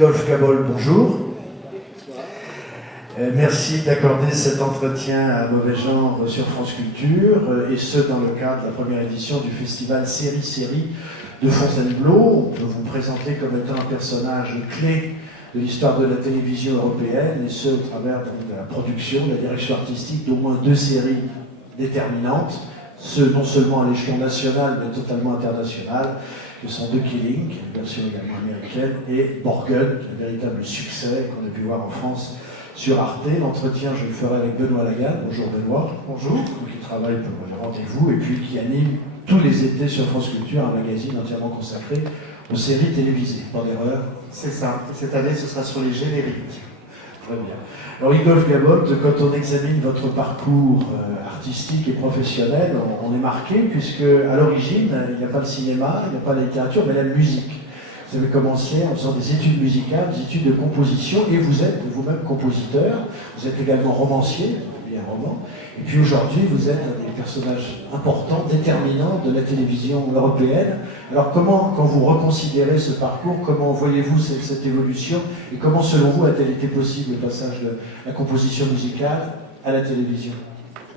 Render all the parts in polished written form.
Ingolf Gabold, bonjour. Merci d'accorder cet entretien à mauvais genre sur France Culture, et ce dans le cadre de la première édition du festival Série de Fontainebleau. On peut vous présenter comme étant un personnage clé de l'histoire de la télévision européenne, et ce au travers de la production, de la direction artistique d'au moins 2 séries déterminantes, ce non seulement à l'échelon national mais totalement international, que sont deux Killing, version également américaine, et Borgen, un véritable succès qu'on a pu voir en France sur Arte. L'entretien, je le ferai avec Benoît Lagarde. Bonjour Benoît. Bonjour. Qui travaille pour le rendez-vous et puis qui anime tous les étés sur France Culture un magazine entièrement consacré aux séries télévisées. Pas d'erreur? C'est ça. Cette année, ce sera sur les génériques. Très bien. Alors Ingolf Gabold, quand on examine votre parcours artistique et professionnel, on est marqué puisque à l'origine, il n'y a pas le cinéma, il n'y a pas la littérature, mais la musique. Vous avez commencé en faisant des études musicales, des études de composition, et vous êtes vous-même compositeur, vous êtes également romancier, vous avez publié un roman, et puis aujourd'hui vous êtes un des personnages importants, déterminants de la télévision européenne. Alors comment, quand vous reconsidérez ce parcours, comment voyez-vous cette évolution, et comment selon vous a-t-elle été possible le passage de la composition musicale à la télévision?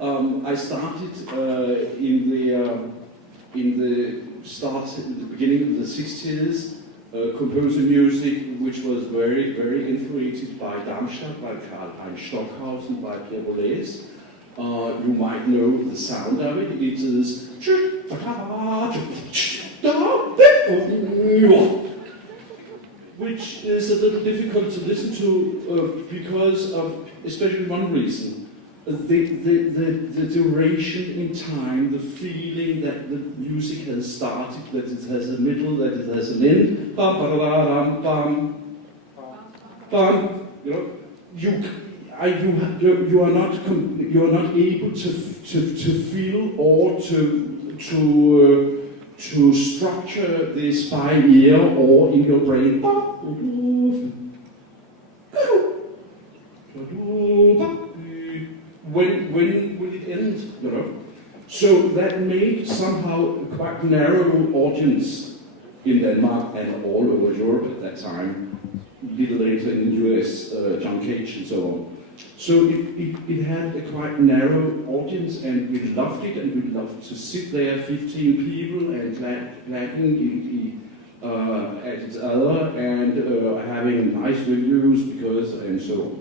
I started in the beginning of the 60s. Composing music, which was very, very influenced by Darmstadt, by Karl-Heinz Stockhausen, by Pierre Boulez. You might know the sound of it. It is which is a little difficult to listen to because of, especially one reason. The duration in time, the feeling that the music has started, that it has a middle, that it has an end. Bum, ba-da-da-dum, bum, bum. You know, you are not able to feel or to structure this by ear or in your brain. When will it end? You know? So that made somehow a quite narrow audience in Denmark and all over Europe at that time, a little later in the US, John Cage and so on. So it had a quite narrow audience, and we loved it, and we loved to sit there, 15 people, and clapping at each other, and having nice reviews, because, and so on.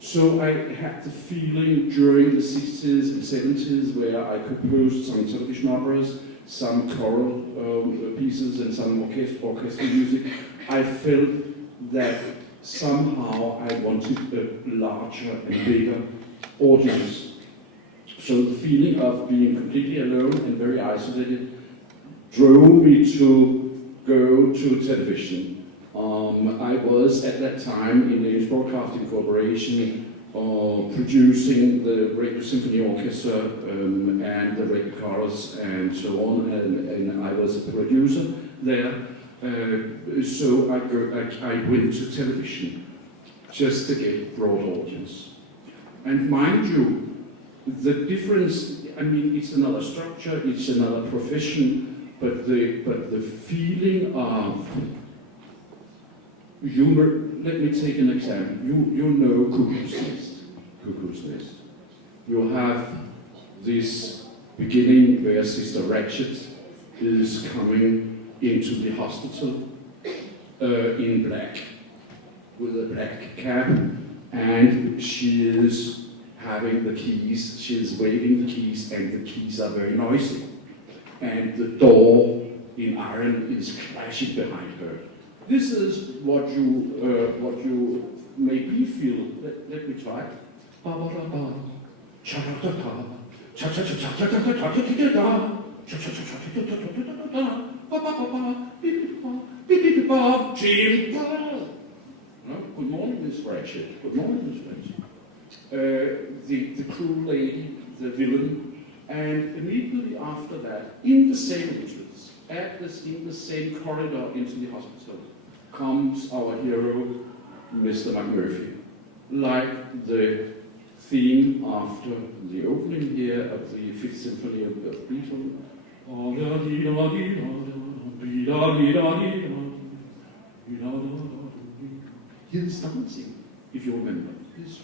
So I had the feeling during the 60s and 70s where I composed some television operas, some choral pieces and some orchestral music. I felt that somehow I wanted a larger and bigger audience. So the feeling of being completely alone and very isolated drove me to go to television. I was at that time in the Danish Broadcasting Corporation producing the Radio Symphony Orchestra and the Radio Chorus and so on, and I was a producer there. So I went to television just to get a broad audience. And mind you, the difference, I mean, it's another structure, it's another profession, but the feeling of humor. Let me take an example. You know Cuckoo's Nest. You have this beginning where Sister Ratched is coming into the hospital in black, with a black cap, and she is having the keys, she is waving the keys, and the keys are very noisy. And the door in iron is clashing behind her. This is what you maybe feel. Let me try. Good morning, Miss Ratched. Good morning, Miss Ratched. The cruel lady, the villain, and immediately after that, in the same entrance, in the same corridor into the hospital, comes our hero, Mr. McMurphy, like the theme after the opening here of the Fifth Symphony of Beethoven. he's dancing, if you remember. He's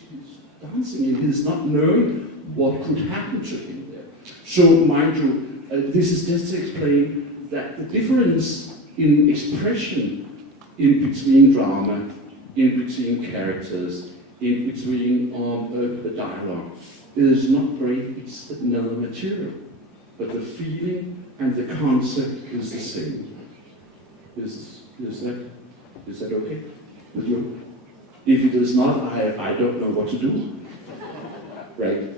dancing and he's not knowing what could happen to him there. So, mind you, this is just to explain that the difference in expression in between drama, in between characters, in between the dialogue is not great, it's another material. But the feeling and the concept is the same. Is that okay with you? If it is not, I don't know what to do. Right.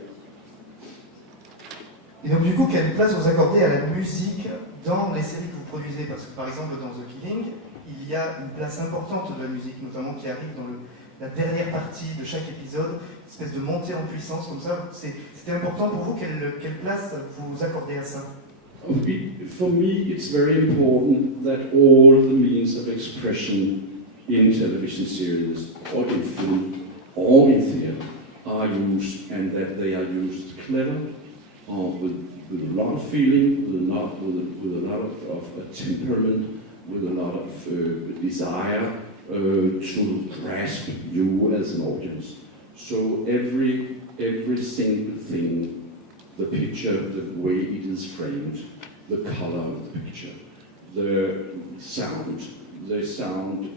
Et donc du coup, quelle place vous accordez à la musique dans les séries que vous produisez? Parce que par exemple dans The Killing, il y a une place importante de la musique, notamment qui arrive dans la dernière partie de chaque épisode, une espèce de montée en puissance comme ça. C'était important pour vous, quelle place vous accordez à ça? For me, it's very important that all the means of expression in television series, or in film, or in theatre, are used, and that they are used clever, with a lot of feeling, with a lot of temperament, with a lot of desire to grasp you as an audience. So every single thing, the picture, the way it is framed, the color of the picture, the sound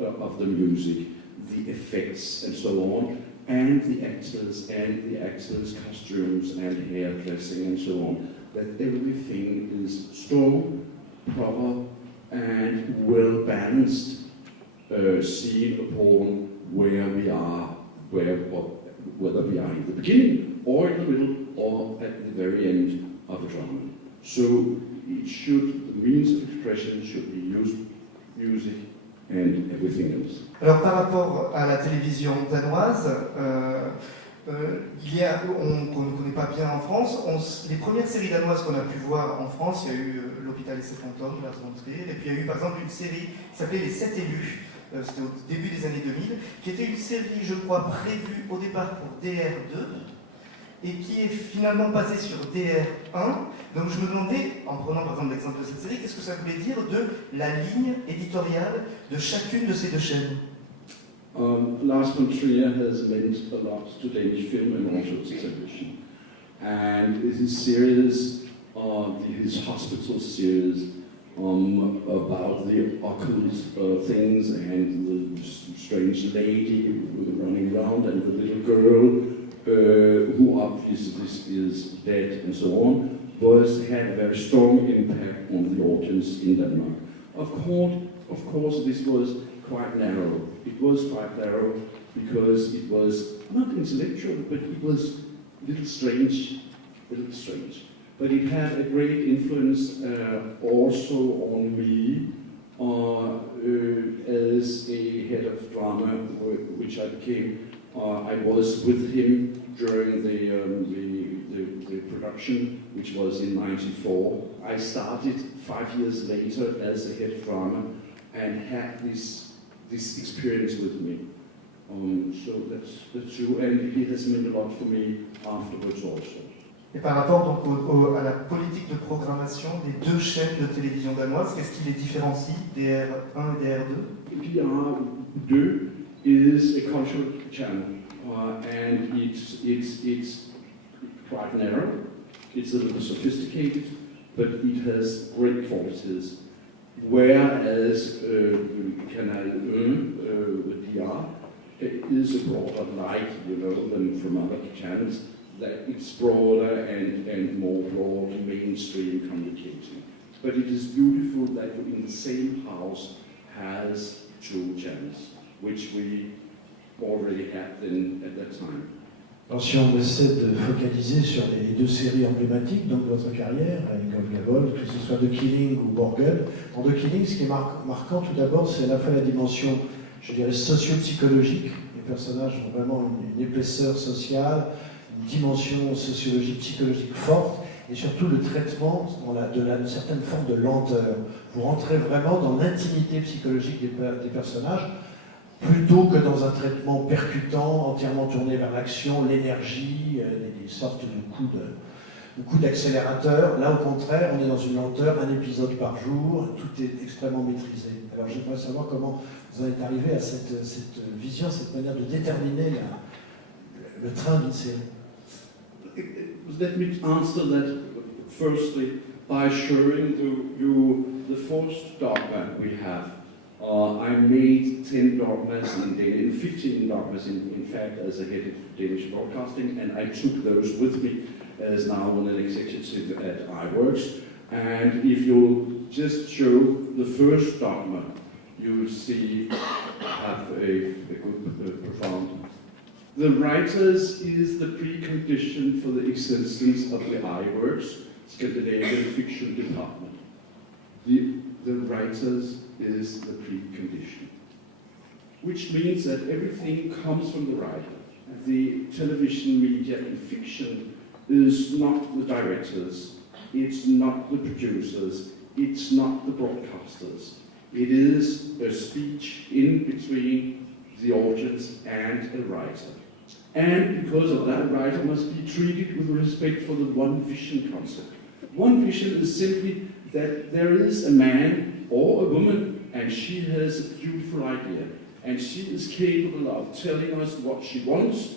of the music, the effects and so on, and the actors' costumes and hair dressing and so on, that everything is strong, proper, and well balanced, seen upon where we are, whether we are in the beginning or in the middle or at the very end of the drama. So the means of expression should be used, music and everything else. Alors par rapport à la télévision danoise, qu'on ne connaît pas bien en France, les premières séries danoises qu'on a pu voir en France, il y a eu L'Hôpital et ses fantômes, Lars von Trier, et puis il y a eu par exemple une série qui s'appelait Les 7 élus, c'était au début des années 2000, qui était une série, je crois, prévue au départ pour DR2, et qui est finalement passée sur DR1. Donc je me demandais, en prenant par exemple l'exemple de cette série, qu'est-ce que ça voulait dire de la ligne éditoriale de chacune de ces deux chaînes? Lars von Trier has meant a lot to Danish film and also to television. And his series, his hospital series, about the occult things and the strange lady running around and the little girl who obviously is dead and so on, had a very strong impact on the audience in Denmark. Of course, this was quite narrow. It was quite narrow because it was not intellectual, but it was a little strange. But it had a great influence also on me as a head of drama, which I became. I was with him during the production, which was in '94. I started 5 years later as a head of drama and had this experience with me. So that's true, and it has meant a lot for me afterwards also. Et par rapport donc à la politique de programmation des deux chaînes de télévision danoises, qu'est-ce qui les différencie, DR1 et DR2? DR2 is a cultural channel, and it's quite narrow. It's a little sophisticated, but it has great qualities. Whereas Canal 1, DR, is a broader light, than from other channels. That it's broader and more broad mainstream communication. But it is beautiful that in the same house has two channels, which we already had then at that time. Alors si on essaie de focaliser sur les deux séries emblématiques donc de votre carrière, Ingolf Gabold, que ce soit The Killing ou Borgen, dans The Killing, ce qui est marquant tout d'abord, c'est à la fois la dimension, je dirais, socio-psychologique. Les personnages ont vraiment une épaisseur sociale, une dimension sociologique, psychologique forte, et surtout le traitement d'une certaine forme de lenteur. Vous rentrez vraiment dans l'intimité psychologique des personnages, plutôt que dans un traitement percutant, entièrement tourné vers l'action, l'énergie, des sortes de coups beaucoup d'accélérateurs. Là, au contraire, on est dans une lenteur, un épisode par jour, tout est extrêmement maîtrisé. Alors j'aimerais savoir comment vous en êtes arrivé à cette vision, cette manière de déterminer le train d'une série. Let me answer that firstly by sharing you the first dogma we have. I made 10 dogmas in Danish, 15 dogmas in fact as a head of Danish broadcasting, and I took those with me as now an executive at Eyeworks. And if you just show the first dogma, you will see have a good profound. The writers is the precondition for the existence of the Eyeworks Scandinavian fiction department. The writers is the precondition, which means that everything comes from the writer. The television media in fiction is not the directors, it's not the producers, it's not the broadcasters. It is a speech in between the audience and a writer. And because of that, a writer must be treated with respect for the one vision concept. One vision is simply that there is a man or a woman and she has a beautiful idea and she is capable of telling us what she wants,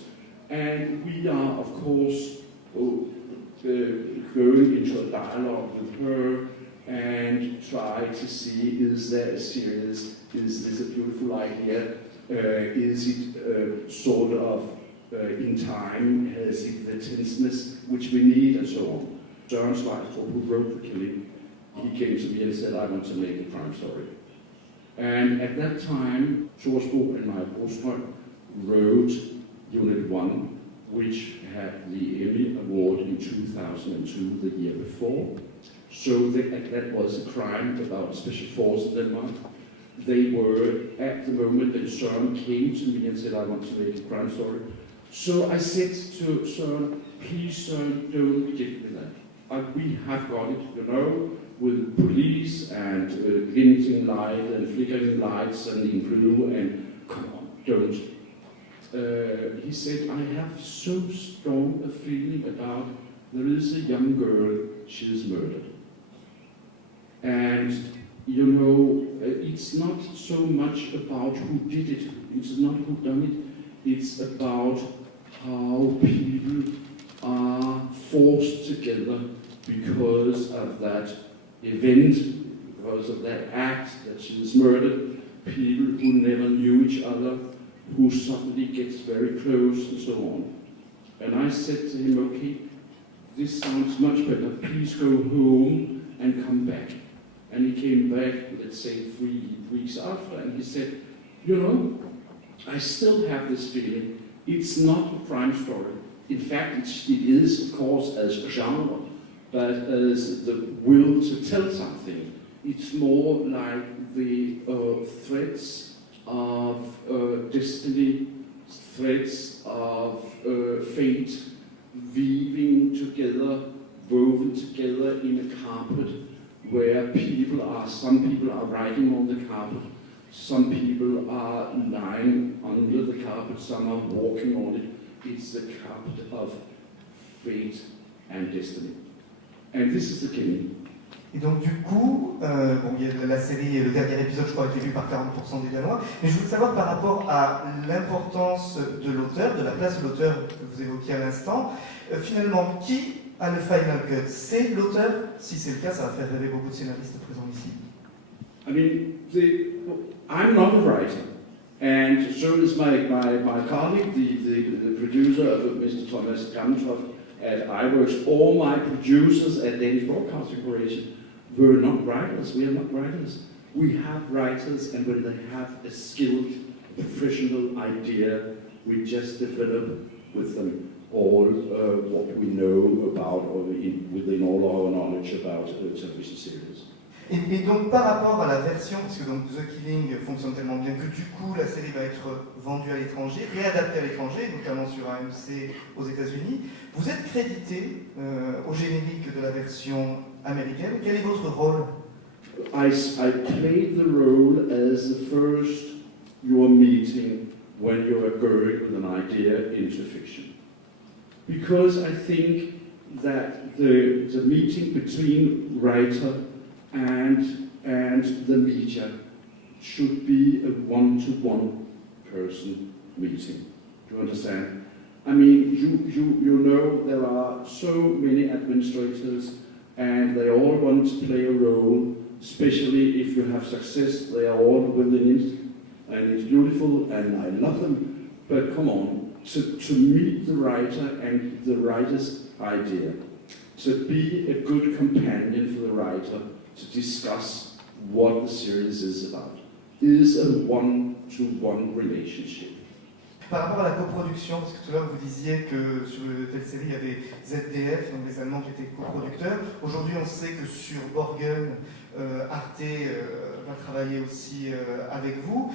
and we are of course going into a dialogue with her and try to see, is there a series, is this a beautiful idea, is it sort of in time, has it the tenseness which we need, and so on. Søren Svejstrup, who wrote The Killing, he came to me and said, I want to make a crime story. And at that time, Thorsbo and Mike Brostrøm wrote Unit 1, which had the Emmy Award in 2002, the year before. So that was a crime about special force in Denmark. They were, at the moment that Søren came to me and said, I want to make a crime story. So I said to Søren, please Søren, don't get me that. We have got it, you know, with police and glinting light and flickering lights and in blue, and come on, don't. He said, I have so strong a feeling about there is a young girl, she is murdered. And, you know, it's not so much about who did it, it's not who done it, it's about how people are forced together because of that event, because of that act that she was murdered, people who never knew each other, who suddenly gets very close and so on. And I said to him, okay, this sounds much better, please go home and come back. And he came back, let's say 3 weeks after, and he said, you know, I still have this feeling. It's not a crime story. In fact, it is, of course, as a genre, but as the will to tell something. It's more like the threads of destiny, threads of fate, weaving together, woven together in a carpet, where some people are riding on the carpet, some people are lying under the carpet, some are walking on it. It's the carpet of fate and destiny. And this is the Killing. Et donc du coup, la série, le dernier épisode, je crois, a été vu par 40% des Danois. Mais je voulais savoir par rapport à l'importance de l'auteur, de la place de l'auteur que vous évoquiez à l'instant. Finalement, qui a le final cut? C'est l'auteur? Si c'est le cas, ça va faire rêver beaucoup de scénaristes présents ici. I mean, I'm not a writer, and so is my colleague, the producer of Mr. Thomas Gammeltoft at Eyeworks. All my producers at Danish Broadcasting Corporation were not writers. We are not writers. We have writers, and when they have a skilled, professional idea, we just develop with them all what we know about, or within all our knowledge about television series. Et donc par rapport à la version, parce que donc The Killing fonctionne tellement bien que du coup la série va être vendue à l'étranger, réadaptée à l'étranger, notamment sur AMC aux États-Unis, vous êtes crédité au générique de la version américaine. Quel est votre rôle? I played the role as the first you are meeting when you are going with an idea into fiction. Because I think that the meeting between writer and the media should be a one-to-one person meeting. Do you understand? I mean, you know there are so many administrators and they all want to play a role, especially if you have success, they are all within it, and it's beautiful and I love them, but come on, to meet the writer and the writer's idea, to be a good companion for the writer, to discuss what the series is about, is a one-to-one relationship. Par rapport à la coproduction, parce que tout à l'heure vous disiez que sur telle série il y avait ZDF, donc les Allemands qui étaient coproducteurs. Aujourd'hui on sait que sur Borgen, Arte va travailler aussi avec vous.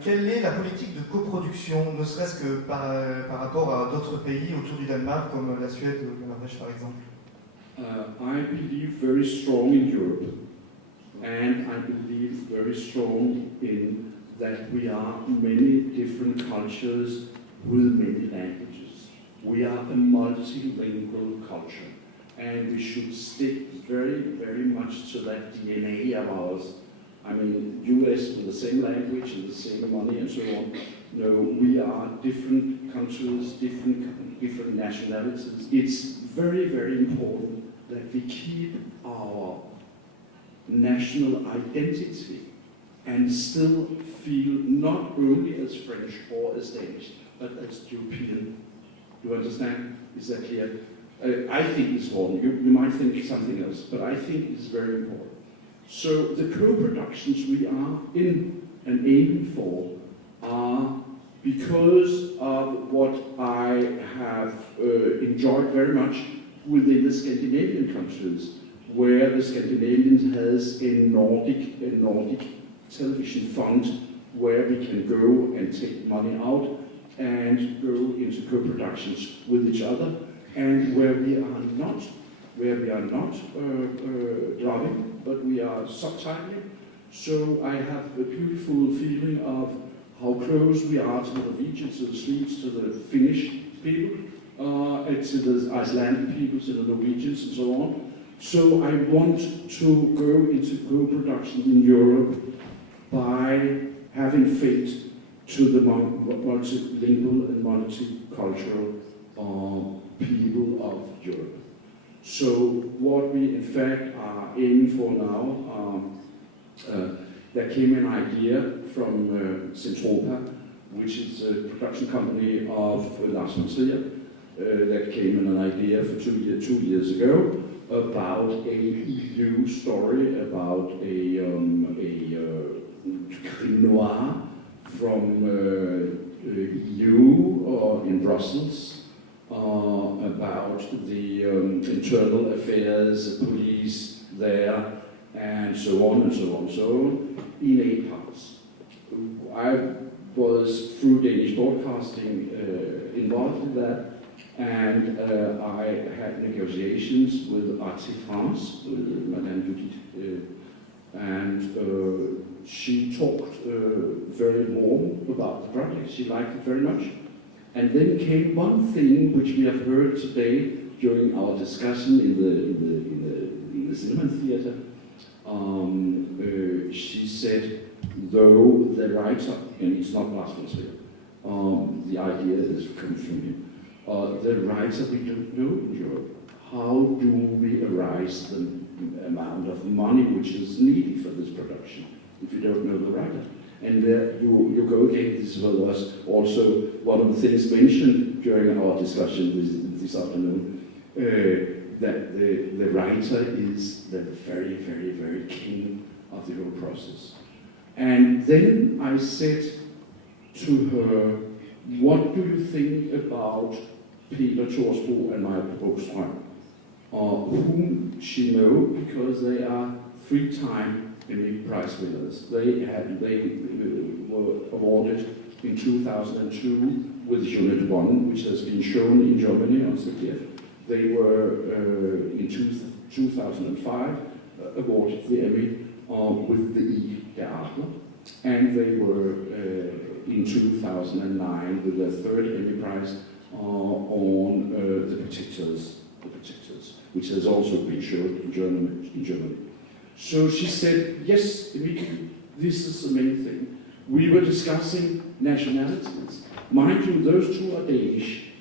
Quelle est la politique de coproduction, ne serait-ce que par rapport à d'autres pays autour du Danemark, comme la Suède ou la Norvège par exemple? I believe very strong in Europe, and I believe very strong in that we are many different cultures with many languages. We are a multilingual culture, and we should stick very, very much to that DNA of ours. I mean, US with the same language and the same money and so on. No, we are different countries, different nationalities. It's very, very important that we keep our national identity and still feel not only as French or as Danish, but as European. Do you understand? Is that clear? I think it's important. You might think something else, but I think it's very important. So the co-productions we are in and aiming for are because of what I have enjoyed very much within the Scandinavian countries, where the Scandinavians has a Nordic television fund where we can go and take money out and go into co-productions with each other, and where we are not dubbing, but we are subtitling. So I have a beautiful feeling of how close we are to the Norwegians, to the Swedes, to the Finnish people, to the Icelandic people, to the Norwegians, and so on. So I want to go into co-production in Europe by having faith to the multilingual and multicultural people of Europe. So what we in fact are aiming for now, there came an idea from Centropa, which is a production company of Lars von Trier, that came in an idea for 2 years ago about a EU story about a crime noir from EU in Brussels, about the internal affairs, police there, and so on and so on, in 8 parts. I was, through Danish broadcasting, involved in that, and I had negotiations with France, with Madame Etude, and she talked very warm about the project. She liked it very much. And then came one thing which we have heard today during our discussion in the cinema theater. She said, though the writer, and it's not Lars von Trier, the idea is coming from him, the writer we don't know in Europe. How do we arise the amount of money which is needed for this production if you don't know the writer? And you go again, this was also one of the things mentioned during our discussion this afternoon, that the writer is the very, very, very king of the whole process. And then I said to her, what do you think about Peter Thorsbo and Maja Bogström, whom she knows because they are 3-time Emmy Prize winners. They were awarded in 2002 with Unit 1, which has been shown in Germany on ZDF. They were in 2005 awarded the Emmy with the Theater, and they were in 2009 with their 3rd Emmy Prize on the particulars which has also been shown in Germany. So she said, yes, immediately, this is the main thing. We were discussing nationalities. Mind you, those two are Danish.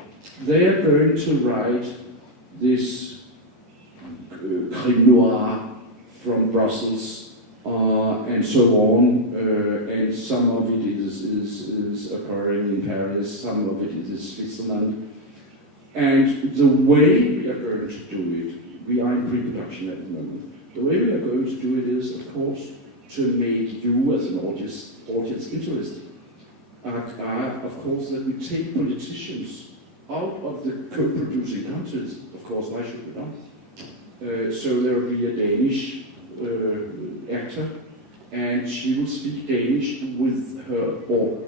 They are going to write this crime noir from Brussels and so on, and some of it is occurring in Paris, some of it is Switzerland. And the way we are going to do it, we are in pre-production at the moment. The way we are going to do it is, of course, to make you as an audience interested. Of course, that we take politicians out of the co-producing countries. Of course, why should we not? So there will be a Danish actor, and she will speak Danish with her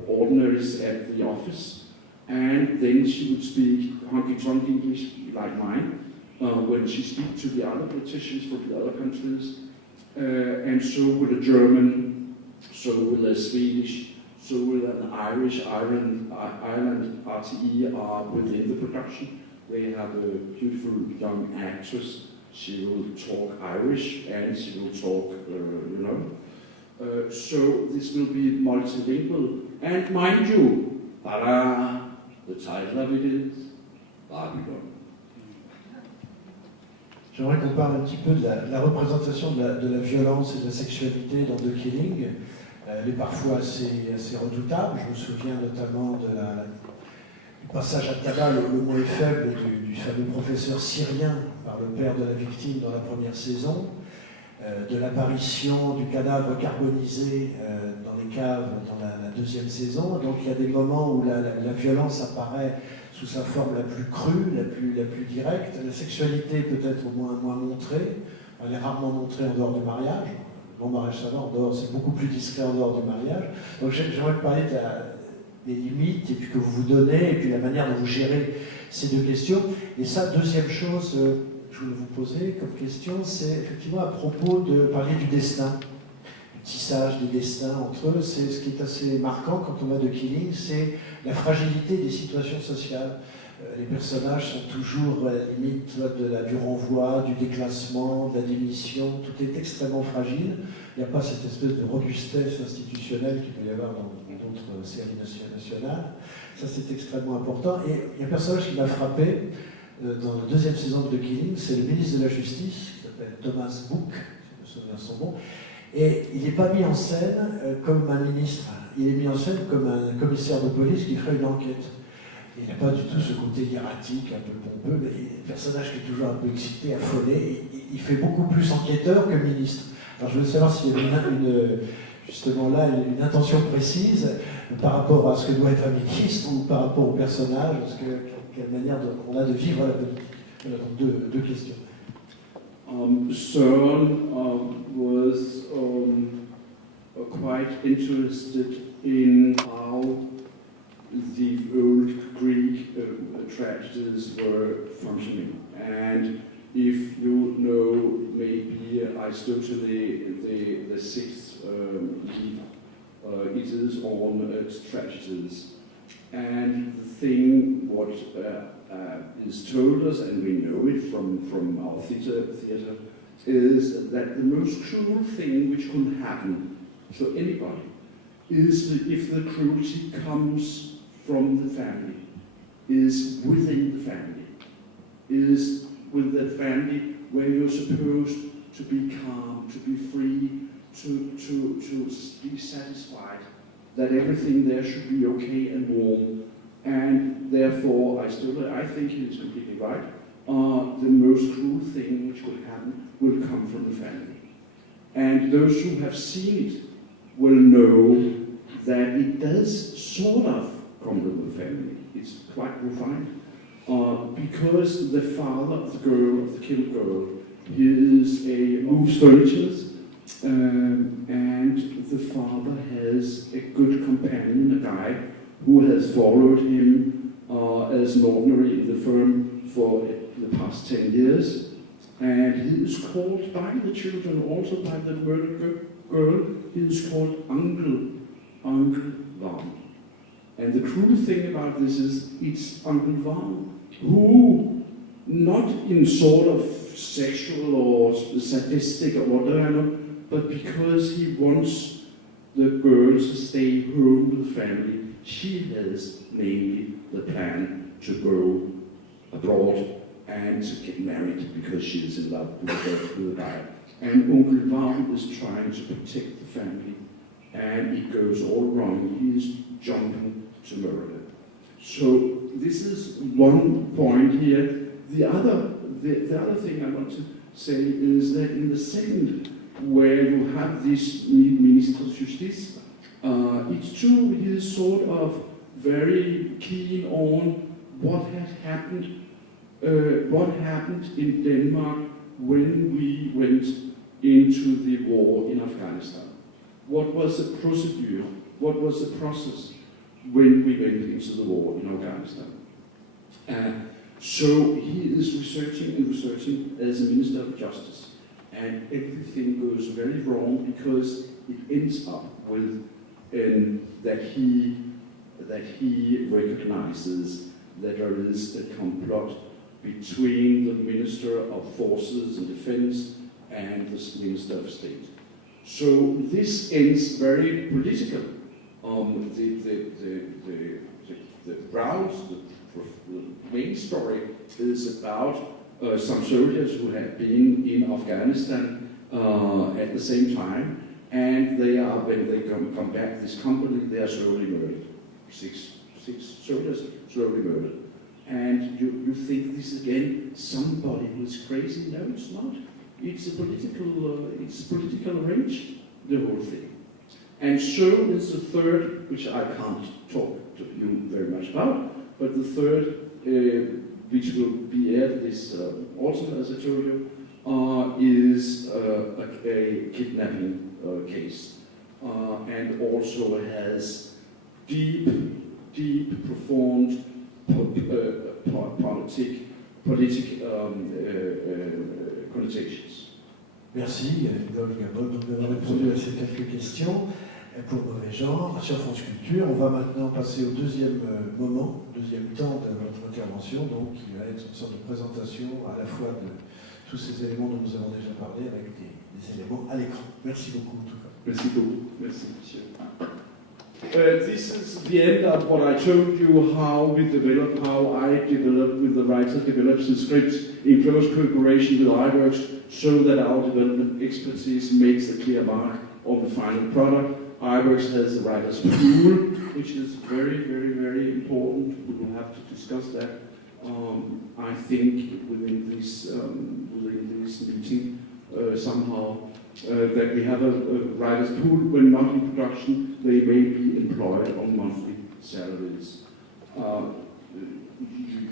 ordinaries at the office, and then she would speak honky-tonk English like mine when she speaks to the other politicians from the other countries, and so with a German, so with a Swedish, so with an Irish, Ireland RTE are within the production. They have a beautiful young actress. She will talk Irish and she will talk, so this will be multilingual. And mind you, the title of it is Babylon. J'aimerais qu'on parle un petit peu de la représentation de la violence et de la sexualité dans The Killing. Elle est parfois assez redoutable. Je me souviens notamment du passage à tabac le moins faible du fameux professeur syrien par le père de la victime dans la première saison, de l'apparition du cadavre carbonisé dans les caves dans la deuxième saison. Donc il y a des moments où la violence apparaît sous sa forme la plus crue, la plus directe. La sexualité peut-être moins montrée. Elle est rarement montrée en dehors du mariage. Bon mariage, ça va, en dehors, c'est beaucoup plus discret en dehors du mariage. Donc j'aimerais parler des limites et puis que vous vous donnez et puis la manière dont vous gérez ces deux questions. Et ça, deuxième chose que je voulais vous poser comme question, c'est effectivement à propos de parler du destin, du tissage des destins entre eux. C'est ce qui est assez marquant quand on va The Killing, c'est la fragilité des situations sociales. Les personnages sont toujours à la limite du renvoi, du déclassement, de la démission. Tout est extrêmement fragile. Il n'y a pas cette espèce de robustesse institutionnelle qu'il peut y avoir dans d'autres séries nationales. Ça, c'est extrêmement important. Et il y a un personnage qui m'a frappé dans la deuxième saison de The Killing, c'est le ministre de la Justice, qui s'appelle Thomas Book, si je me souviens son nom. Et il n'est pas mis en scène comme un ministre. Il est mis en scène comme un commissaire de police qui ferait une enquête. Il n'a pas du tout ce côté hiératique, un peu pompeux, mais il est un personnage qui est toujours un peu excité, affolé. Il fait beaucoup plus enquêteur que ministre. Alors je veux savoir s'il y a justement là une intention précise par rapport à ce que doit être un ministre ou par rapport au personnage, quelle manière on a de vivre la politique. Voilà, donc deux questions. Søren was quite interested in how the old Greek tragedies were functioning. And if you know, maybe Aristotle, the sixth leaf, it is on tragedies. And the thing what is told us, and we know it from our theatre, is that the most cruel thing which can happen to anybody is if the cruelty comes from the family, is within the family, is with that family where you're supposed to be calm, to be free, to be satisfied that everything there should be okay and warm. And therefore, I think he is completely right. The most cruel thing which could happen will come from the family. And those who have seen it will know that it does sort of come from the family. It's quite refined. Because the father of the girl, of the killed girl, is a moves furniture, and the father has a good companion, a guy who has followed him as an ordinary in the firm for the past 10 years. And he is called by the children, also by the murdered girl, he is called Uncle Van. And the cruel thing about this is, it's Uncle Van, who, not in sort of sexual or sadistic or whatever, but because he wants the girl to stay home with the family. She has namely the plan to go abroad and to get married because she is in love with the guy. And Ingolf Gabold is trying to protect the family, and it goes all wrong. He is jumping to murder. So this is one point here. The other thing I want to say is that in the second, where you have this Minister of Justice, it's true he is sort of very keen on what had happened. What happened in Denmark when we went into the war in Afghanistan? What was the procedure? What was the process when we went into the war in Afghanistan? So he is researching as a Minister of Justice, and everything goes very wrong because it ends up with that he recognizes that there is a complot between the Minister of Forces and Defense and the Minister of State. So this ends very political. The grounds, the main story is about some soldiers who have been in Afghanistan at the same time, and when they come back to this company, they are slowly murdered. Six soldiers slowly murdered. And you think this is again somebody who is crazy? No, it's not. It's a political arrange, the whole thing. And so is the third, which I can't talk to you very much about, but the third, which will be aired this autumn, as I told you, is a kidnapping case, and also has deep, profound politic connotations. Merci, Ingolf Gabold, d'avoir répondu à ces quelques questions pour Mauvais Genre sur France Culture. On va maintenant passer au deuxième temps de votre intervention, donc qui va être une sorte de présentation à la fois de tous ces éléments dont nous avons déjà parlé avec des éléments à l'écran. Merci beaucoup en tout cas. Merci beaucoup. Merci, monsieur. This is the end of what I told you, how I developed with the writer, develops the scripts in close cooperation with Eyeworks, so that our development expertise makes a clear mark on the final product. Eyeworks has the writer's pool, which is very, very important. We will have to discuss that. I think within this meeting somehow. That we have a writer's pool. When not in production, they may be employed on monthly salaries.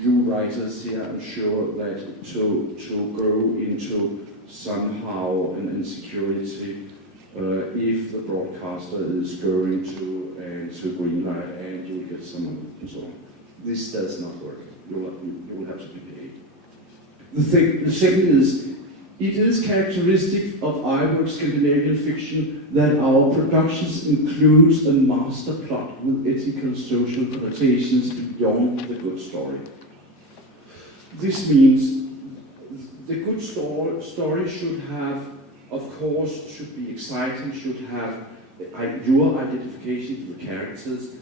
You writers here, I'm sure that to go into somehow an insecurity if the broadcaster is going to greenlight and you get some money and so on. This does not work. You will have to be paid. The second is, it is characteristic of Eyeworks Scandinavian fiction that our productions include a master plot with ethical social connotations beyond the good story. This means the good story should have, of course, should be exciting, should have your identification with the characters,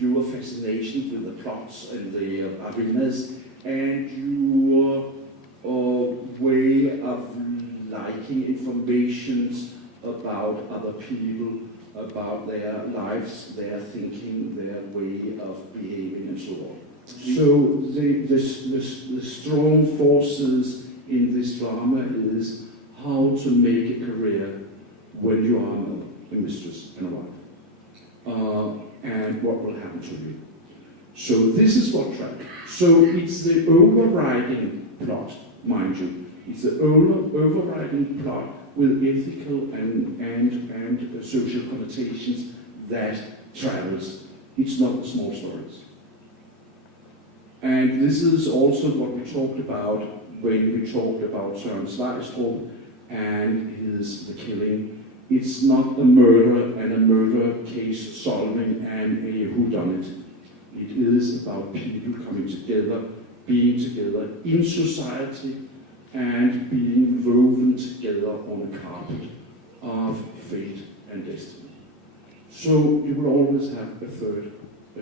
your fascination with the plots and the arenas, and your way of liking information about other people, about their lives, their thinking, their way of behaving, and so on. So the strong forces in this drama is how to make a career when you are a mistress and a wife, and what will happen to you. So this is what track. So it's the overriding plot, mind you. It's the overriding plot with ethical and social connotations that travels. It's not the small stories. And this is also what we talked about when we talked about Søren Svejstrup and the killing. It's not a murder and a murder case solving and a whodunit. It is about people coming together, being together in society, and being woven together on a carpet of fate and destiny. So you will always have a third, a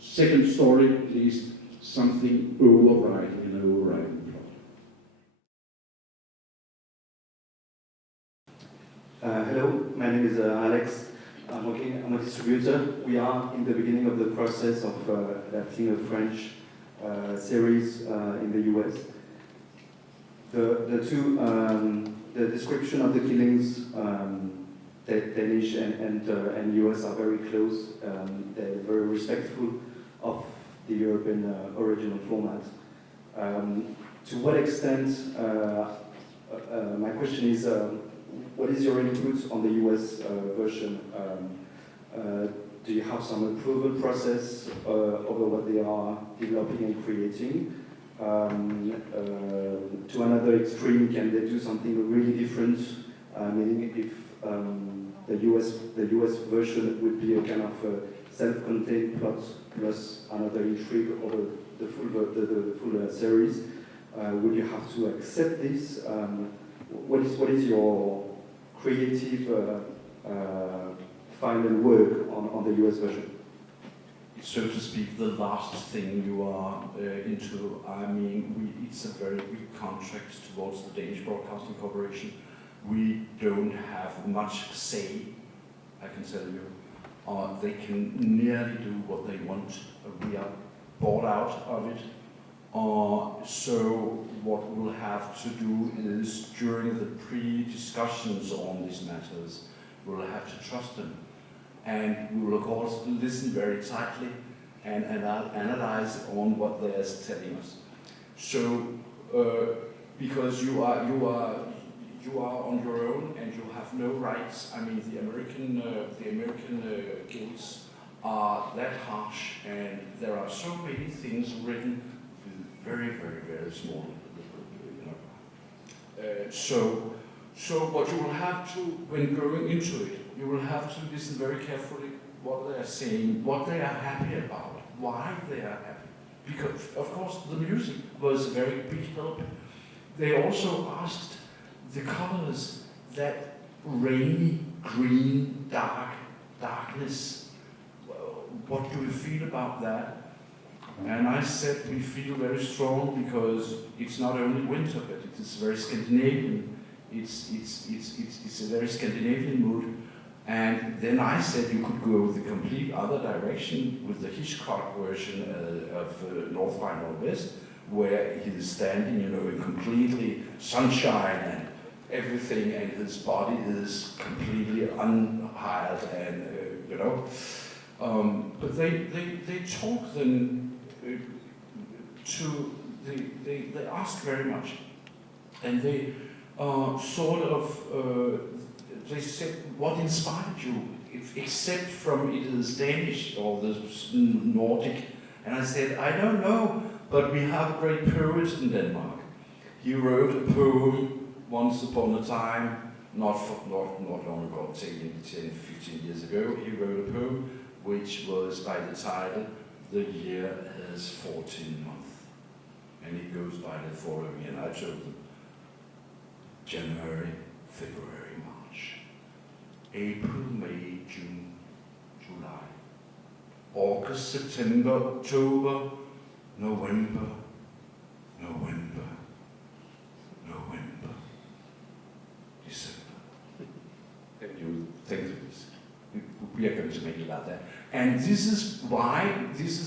second story, at least something overriding and overriding plot. Hello, my name is Alex. I'm a distributor. We are in the beginning of the process of adapting a French series in the US. The description of the killings, Danish and US are very close. They're very respectful of the European original format. To what extent, my question is, what is your input on the US version? Do you have some approval process over what they are developing and creating? To another extreme, can they do something really different? Meaning, if the US version would be a kind of self-contained plot plus another intrigue over the full series, would you have to accept this? What is your creative final work on the US version? So to speak, the last thing you are into. I mean, it's a very big contract towards the Danish Broadcasting Corporation. We don't have much say, I can tell you. They can nearly do what they want. We are bought out of it. So what we'll have to do is, during the pre-discussions on these matters, we'll have to trust them. And we will, of course, listen very tightly and analyze on what they are telling us. So, because you are on your own and you have no rights. I mean, the American guilds are that harsh, and there are so many things written with very, very, very small. So what you will have to, when going into it, you will have to listen very carefully what they are saying, what they are happy about, why they are happy. Because, of course, the music was a very big help. They also asked the colors, that rainy, green, darkness. What do you feel about that? And I said we feel very strong because it's not only winter, but it is very Scandinavian. It's a very Scandinavian mood. And then I said you could go the complete other direction with the Hitchcock version of North by Northwest, where he is standing, in completely sunshine and everything, and his body is completely unhired, and but they talk then they ask very much, and they they said, what inspired you, except from it is Danish or the Nordic? And I said, I don't know, but we have a great poet in Denmark. He wrote a poem once upon a time, not long ago, 10, 15 years ago. He wrote a poem which was by the title, The Year Has 14 Months. And it goes by the following, and I told them, January, February, March, April, May, June, July, August, September, October, November, December. And you think of this. We are going to make it like that. And this is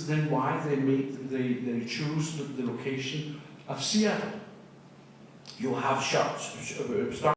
then why they choose the location of Seattle. You have shots,